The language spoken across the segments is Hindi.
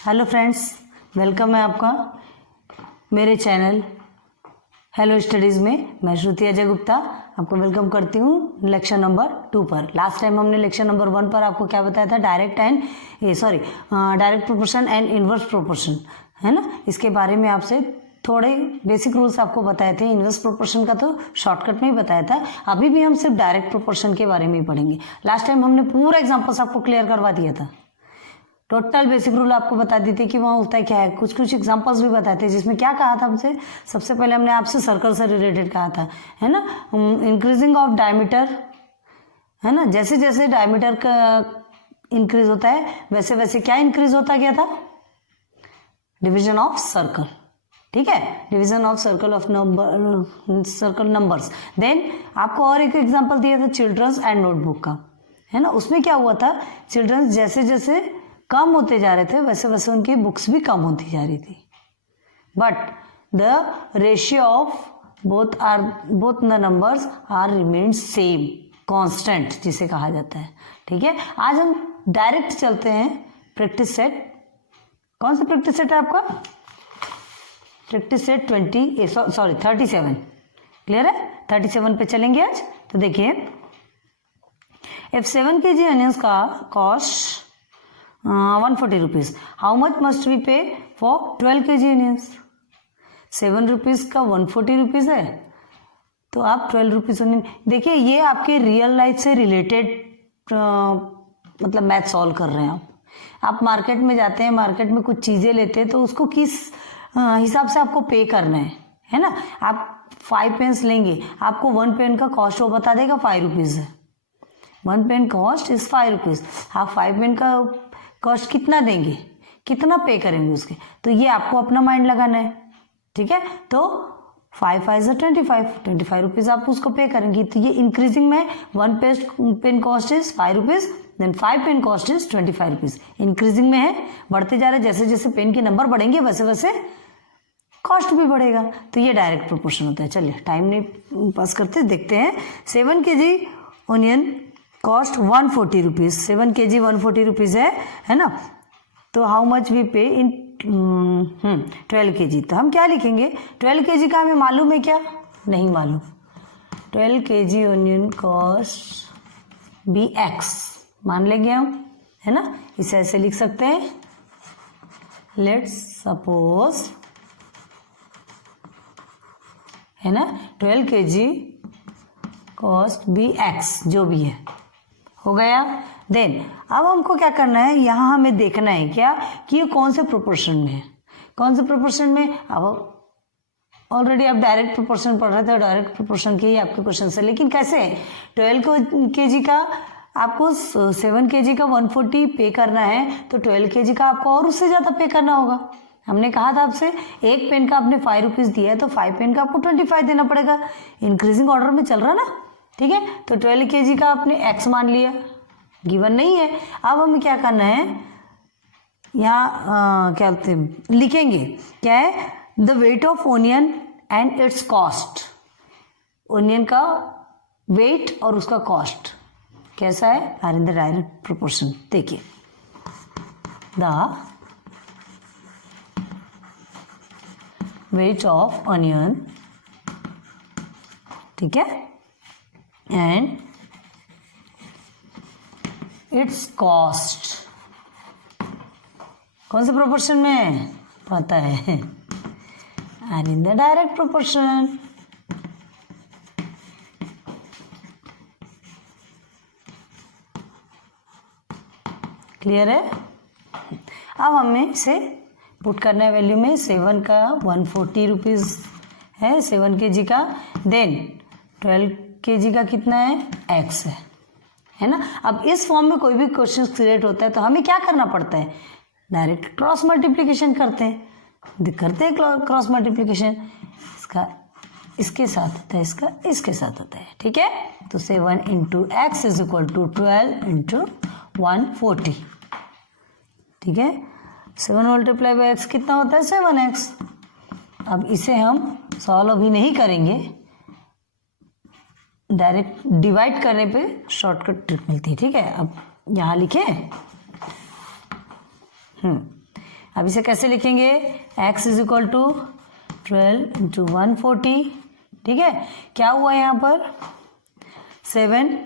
हेलो फ्रेंड्स, वेलकम है आपका मेरे चैनल हेलो स्टडीज़ में। मैं श्रुति अजय गुप्ता आपको वेलकम करती हूँ लेक्चर नंबर 2 पर। लास्ट टाइम हमने लेक्चर नंबर 1 पर आपको क्या बताया था, direct proportion and inverse proportion, है ना। इसके बारे में आपसे थोड़े बेसिक रूल्स आपको बताए थे। इनवर्स प्रोपोर्शन का तो शॉर्टकट में ही बताया था। अभी भी हम सिर्फ डायरेक्ट प्रोपोर्शन के बारे में ही पढ़ेंगे। लास्ट टाइम हमने पूरा एग्जाम्पल्स आपको क्लियर करवा दिया था। टोटल बेसिक रूल आपको बता दी थी कि वहाँ होता है क्या है। कुछ एग्जांपल्स भी बताए थे जिसमें क्या कहा था हमसे। सबसे पहले हमने आपसे सर्कल से रिलेटेड कहा था, है ना। इंक्रीजिंग ऑफ डायमीटर, है ना। जैसे जैसे डायमीटर का इंक्रीज होता है वैसे वैसे क्या इंक्रीज होता गया था, डिवीजन ऑफ सर्कल, ठीक है। Division of circle of circle numbers. Then आपको और एक एग्जाम्पल दिया था चिल्ड्रंस एंड नोटबुक का, है ना। उसमें क्या हुआ था, चिल्ड्रंस जैसे जैसे कम होते जा रहे थे वैसे वैसे उनकी बुक्स भी कम होती जा रही थी। But the ratio of both the numbers are remain same, constant जिसे कहा जाता है, ठीक है। आज हम डायरेक्ट चलते हैं प्रैक्टिस सेट। कौन सा प्रैक्टिस सेट है आपका? Practice set 37। क्लियर है? 37 पे चलेंगे आज। तो देखिए, इफ 7 kg अनियंस का cost 140 rupees, how much must we pay for 12 kg onions? 7 rupees का 140 रुपीज है, तो आप 12 रुपीज अनियन। देखिए, ये आपके रियल लाइफ से रिलेटेड मतलब मैथ सॉल्व कर रहे हैं आप मार्केट में जाते हैं, मार्केट में कुछ चीजें लेते हैं, तो उसको किस हिसाब से आपको पे करना है ना। आप 5 पेन्स लेंगे, आपको 1 पेन का कॉस्ट वो बता देगा 5 रुपीज है। 1 पेन कॉस्ट इज 5 रुपीज। आप 5 पेन का कॉस्ट कितना देंगे, कितना पे करेंगे उसके, तो ये आपको अपना माइंड लगाना है, ठीक है। तो 5 5 25 रुपीज आप उसको पे करेंगे। तो ये इंक्रीजिंग में 1 pen cost is 5 rupees, then 5 pen cost is 25 rupees. Increasing में है, बढ़ते जा रहे, जैसे जैसे पेन के नंबर बढ़ेंगे वैसे वैसे कॉस्ट भी बढ़ेगा। तो ये डायरेक्ट प्रोपोर्शन होता है। चलिए, टाइम नहीं पास करते, देखते हैं। 7 kg onion cost 140 rupees. 7 kg 140 rupees है ना। तो हाउ मच वी पे इन 12 kg। तो हम क्या लिखेंगे, 12 kg का हमें मालूम है क्या? नहीं मालूम। 12 kg onion cost be x मान लेंगे हम, है ना। इसे ऐसे लिख सकते हैं, लेट्स सपोज, है ना, 12 kg कॉस्ट बी एक्स, जो भी है, हो गया। देन अब हमको क्या करना है, यहाँ हमें देखना है क्या कि ये कौन से प्रोपोर्शन में है, कौन से प्रोपोर्शन में। अब ऑलरेडी आप डायरेक्ट प्रोपोर्शन पढ़ रहे थे, डायरेक्ट प्रोपोर्शन के ही आपके क्वेश्चन है, लेकिन कैसे? 12 kg का आपको 7 kg का 140 पे करना है, तो 12 kg का आपको और उससे ज्यादा पे करना होगा। हमने कहा था आपसे, एक पेन का आपने 5 रुपीज दिया है, तो 5 पेन का आपको 25 देना पड़ेगा। इंक्रीजिंग ऑर्डर में चल रहा ना, ठीक है। तो 12 kg का आपने एक्स मान लिया, गिवन नहीं है। अब हमें क्या करना है, यहाँ क्या लिखेंगे, क्या है, the weight of onion and its cost. Onion का वेट और उसका कॉस्ट कैसा है, are in the direct proportion. देखिए, द वेट ऑफ ऑनियन, ठीक है, एंड इट्स कॉस्ट कौन से प्रोपोर्शन में पता है, are in the direct proportion. Clear है? अब हमें इसे पुट करना है वैल्यू में। 7 का 140 रुपीज है 7 kg का, देन 12 kg का कितना है, एक्स है ना। अब इस फॉर्म में कोई भी क्वेश्चन क्रिएट होता है तो हमें क्या करना पड़ता है, डायरेक्ट क्रॉस मल्टीप्लीकेशन करते हैं क्रॉस मल्टीप्लीकेशन। इसका इसके साथ होता है, इसका इसके साथ होता है, ठीक है। तो 7 into x is equal to 12 into 140, ठीक है। 7 मल्टीप्लाई बाई एक्स कितना होता है, 7x। अब इसे हम सॉल्व अभी नहीं करेंगे, डायरेक्ट डिवाइड करने पे शॉर्टकट ट्रिक मिलती है, ठीक है। अब यहाँ लिखें, अब इसे कैसे लिखेंगे, x is equal to 12 into 140, ठीक है। क्या हुआ यहाँ पर 7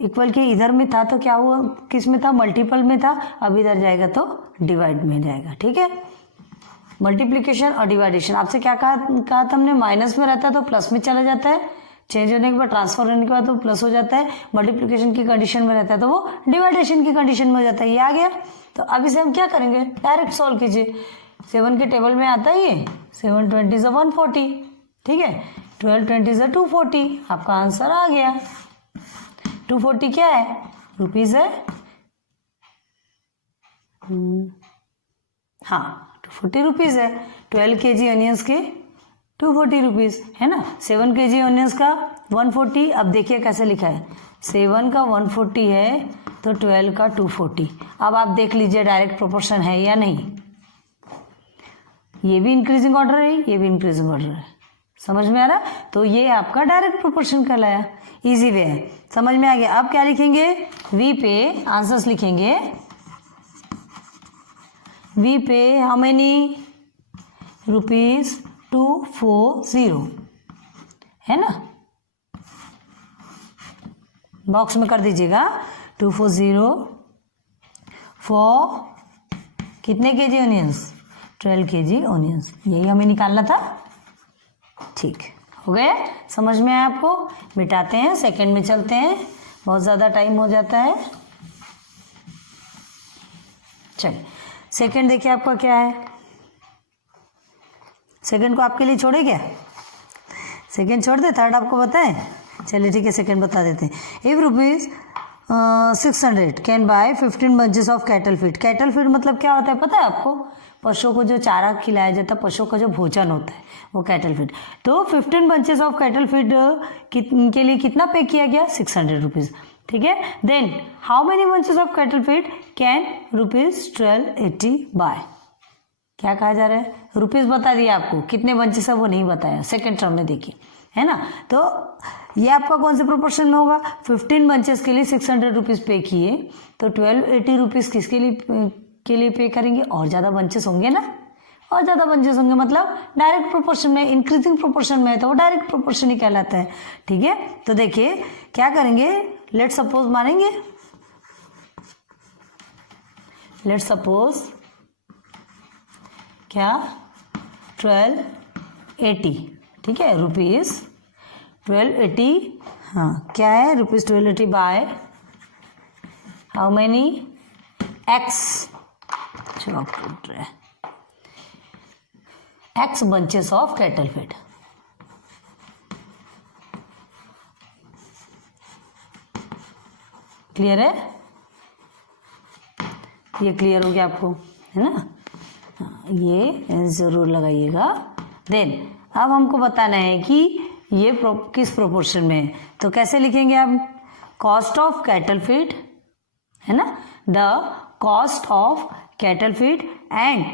इक्वल के इधर में था तो क्या हुआ, किस में था, मल्टीपल में था, अब इधर जाएगा तो डिवाइड में जाएगा, ठीक है। मल्टीप्लिकेशन और डिवाइडेशन, आपसे क्या कहा था हमने, माइनस में रहता है तो प्लस में चला जाता है, चेंज होने के बाद ट्रांसफर होने के बाद तो प्लस हो जाता है, मल्टीप्लिकेशन की कंडीशन में रहता है तो वो डिवाइडेशन की कंडीशन में हो जाता है। ये आ गया, तो अब इसे हम क्या करेंगे, डायरेक्ट सॉल्व कीजिए। 7 के टेबल में आता है ये, 7 20 140, ठीक है, 12 20 240, आपका आंसर आ गया। 240 क्या है, रुपीज है, हाँ 240 रुपीज है। 12 kg ऑनियंस के 240 रुपीज है ना, 7 kg ऑनियंस का 140। अब देखिए कैसे लिखा है, 7 का 140 है तो 12 का 240। अब आप देख लीजिए डायरेक्ट प्रोपोर्शन है या नहीं, ये भी इंक्रीजिंग ऑर्डर है, ये भी इंक्रीजिंग ऑर्डर है, समझ में आ रहा, तो ये आपका डायरेक्ट प्रोपोर्शन कहलाया, इजी वे है, समझ में आ गया। अब क्या लिखेंगे, वी पे आंसर्स लिखेंगे, वी पे हाउ मेनी रुपीज 240 है ना, बॉक्स में कर दीजिएगा 240 फॉर कितने केजी ऑनियंस, 12 kg ऑनियंस, यही हमें निकालना था, ठीक हो गया, समझ में आया आपको। मिटाते हैं, सेकंड में चलते हैं, बहुत ज़्यादा टाइम हो जाता है। चलिए सेकंड देखिए आपका क्या है, सेकंड को आपके लिए छोड़े क्या, सेकंड छोड़ दे, थर्ड आपको बताएं, चलिए ठीक है सेकंड बता देते हैं। If rupees 600 can buy 15 bunches of cattle feed. Cattle feed मतलब क्या होता है पता है आपको, पशुओं को जो चारा खिलाया जाता है, पशुओं का जो भोजन होता है वो कैटल फीड। तो 15 बंचेस ऑफ कैटल फीड के लिए कितना पे किया गया, 600 रुपीज, ठीक है। Then how many bunches of cattle feed can rupees 1280 buy, क्या कहा जा रहा है, रुपीज बता दिया आपको, कितने बंचेस है वो नहीं बताया, सेकेंड टर्म में देखिए, है ना। तो ये आपका कौन से प्रोपोर्शन में होगा, 15 बंचेस के लिए 600 रुपीज पे किए तो 1280 रुपीज किसके लिए पे करेंगे, और ज़्यादा बंचेस होंगे ना, और ज़्यादा बंचेस होंगे मतलब डायरेक्ट प्रोपोर्शन में, इंक्रीजिंग प्रोपोर्शन में है तो वो डायरेक्ट प्रोपोर्शन ही कहलाता है, ठीक है। तो देखिए क्या करेंगे, लेट सपोज मानेंगे, लेट सपोज क्या 1280, ठीक है, रुपीज 1280, हाँ क्या है, rupees 1280 by how many x, x bunches of cattle feed, clear है, ये क्लियर हो गया आपको, है ना, ये जरूर लगाइएगा। देन अब हमको बताना है कि ये किस प्रोपोर्शन में है, तो कैसे लिखेंगे आप, कॉस्ट ऑफ कैटल फीड, है ना, the cost of cattle feed and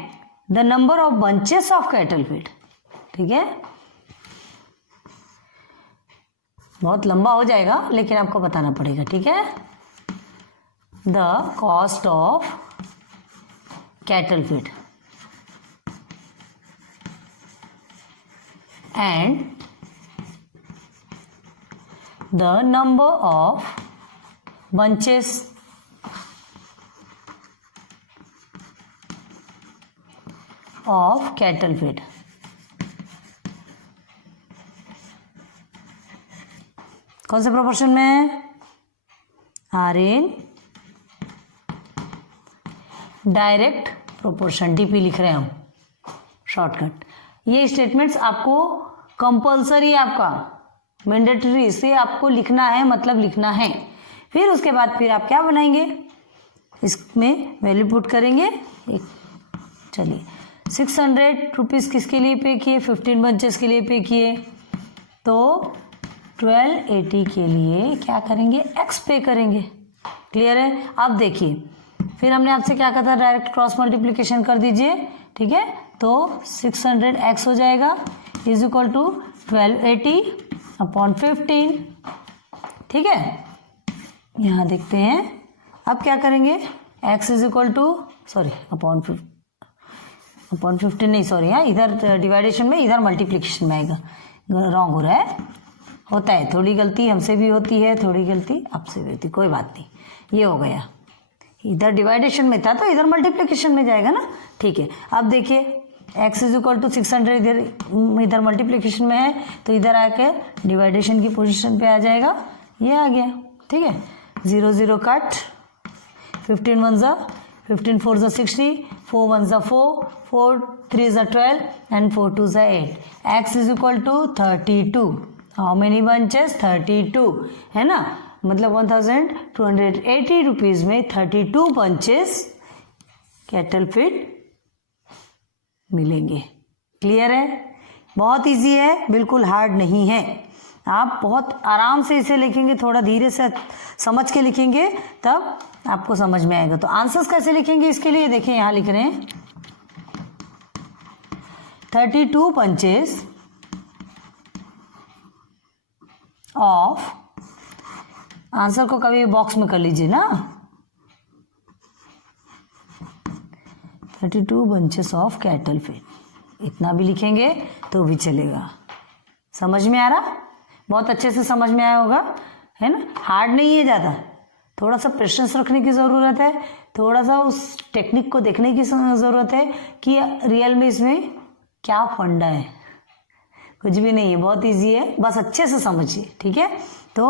the number of bunches of cattle feed, ठीक है। बहुत लंबा हो जाएगा लेकिन आपको बताना पड़ेगा, ठीक है। The cost of cattle feed and the number of bunches of cattle feed, कौन से प्रोपोर्शन में, are in direct proportion, DP लिख रहे हैं हम शॉर्टकट। ये स्टेटमेंट्स आपको कंपलसरी, आपका मैंडेटरी से आपको लिखना है, मतलब लिखना है। फिर उसके बाद फिर आप क्या बनाएंगे, इसमें वैल्यू पुट करेंगे। चलिए 600 रुपीज़ किसके लिए पे किए, 15 बंचेस के लिए पे किए, तो 1280 के लिए क्या करेंगे, एक्स पे करेंगे, क्लियर है। अब देखिए फिर हमने आपसे क्या कहा था, डायरेक्ट क्रॉस मल्टीप्लीकेशन कर दीजिए, ठीक है। तो 600x हो जाएगा इज इक्वल टू 1280 अपॉन 15, ठीक है। यहाँ देखते हैं अब क्या करेंगे, x is equal to sorry upon 15 नहीं सॉरी, हाँ इधर डिवाइडेशन में इधर मल्टीप्लिकेशन में आएगा, रॉन्ग हो रहा है, होता है, थोड़ी गलती हमसे भी होती है, थोड़ी गलती आपसे भी होती, कोई बात नहीं, ये हो गया, इधर डिवाइडेशन में था तो इधर मल्टीप्लिकेशन में जाएगा ना, ठीक है। अब देखिए x इज इक्वल टू 600 इधर मल्टीप्लिकेशन में है तो इधर आके डिवाइडेशन की पोजीशन पे आ जाएगा, ये आ गया, ठीक है। 0 0 कट, 15 1 जा 15 4 जा 60, 4 1 जा 4, 4 3 जा 12 एंड 4 2 जा 8। x is equal to 32, how many bunches, 32 है ना, मतलब 1280 रुपीज में 32 बंचेस कैटल फीड मिलेंगे। क्लियर है, बहुत इजी है, बिल्कुल हार्ड नहीं है, आप बहुत आराम से इसे लिखेंगे, थोड़ा धीरे से समझ के लिखेंगे तब आपको समझ में आएगा। तो आंसर्स कैसे लिखेंगे इसके लिए देखिए, यहां लिख रहे हैं 32 पंचेस ऑफ, आंसर को कभी बॉक्स में कर लीजिए ना, 32 बंचेस ऑफ कैटल फीड, इतना भी लिखेंगे तो भी चलेगा। समझ में आ रहा, बहुत अच्छे से समझ में आया होगा, है ना, हार्ड नहीं है ज़्यादा, थोड़ा सा पेशेंस रखने की ज़रूरत है, थोड़ा सा उस टेक्निक को देखने की ज़रूरत है कि रियल में इसमें क्या फंडा है, कुछ भी नहीं है, बहुत इजी है, बस अच्छे से समझिए, ठीक है। तो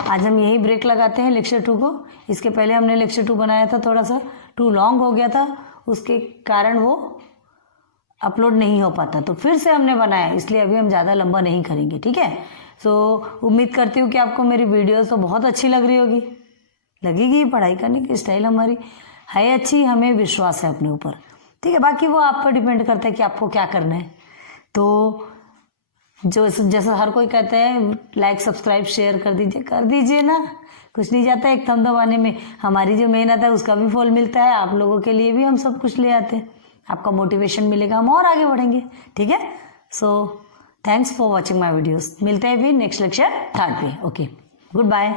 आज हम यही ब्रेक लगाते हैं लेक्चर 2 को। इसके पहले हमने लेक्चर 2 बनाया था, थोड़ा सा टू लॉन्ग हो गया था, उसके कारण वो अपलोड नहीं हो पाता, तो फिर से हमने बनाया, इसलिए अभी हम ज़्यादा लंबा नहीं करेंगे, ठीक है। सो उम्मीद करती हूँ कि आपको मेरी वीडियोस तो बहुत अच्छी लग रही होगी, लगेगी, पढ़ाई करने की स्टाइल हमारी है अच्छी, हमें विश्वास है अपने ऊपर, ठीक है। बाकी वो आप पर डिपेंड करता है कि आपको क्या करना है। तो जो जैसा हर कोई कहता है लाइक सब्सक्राइब शेयर कर दीजिए ना, कुछ नहीं जाता एक थंब दबाने में, हमारी जो मेहनत है उसका भी फल मिलता है, आप लोगों के लिए भी हम सब कुछ ले आते हैं, आपका मोटिवेशन मिलेगा, हम और आगे बढ़ेंगे, ठीक है। So thanks for watching my videos, मिलते हैं भी नेक्स्ट लेक्चर 3 पे, ओके, गुड बाय।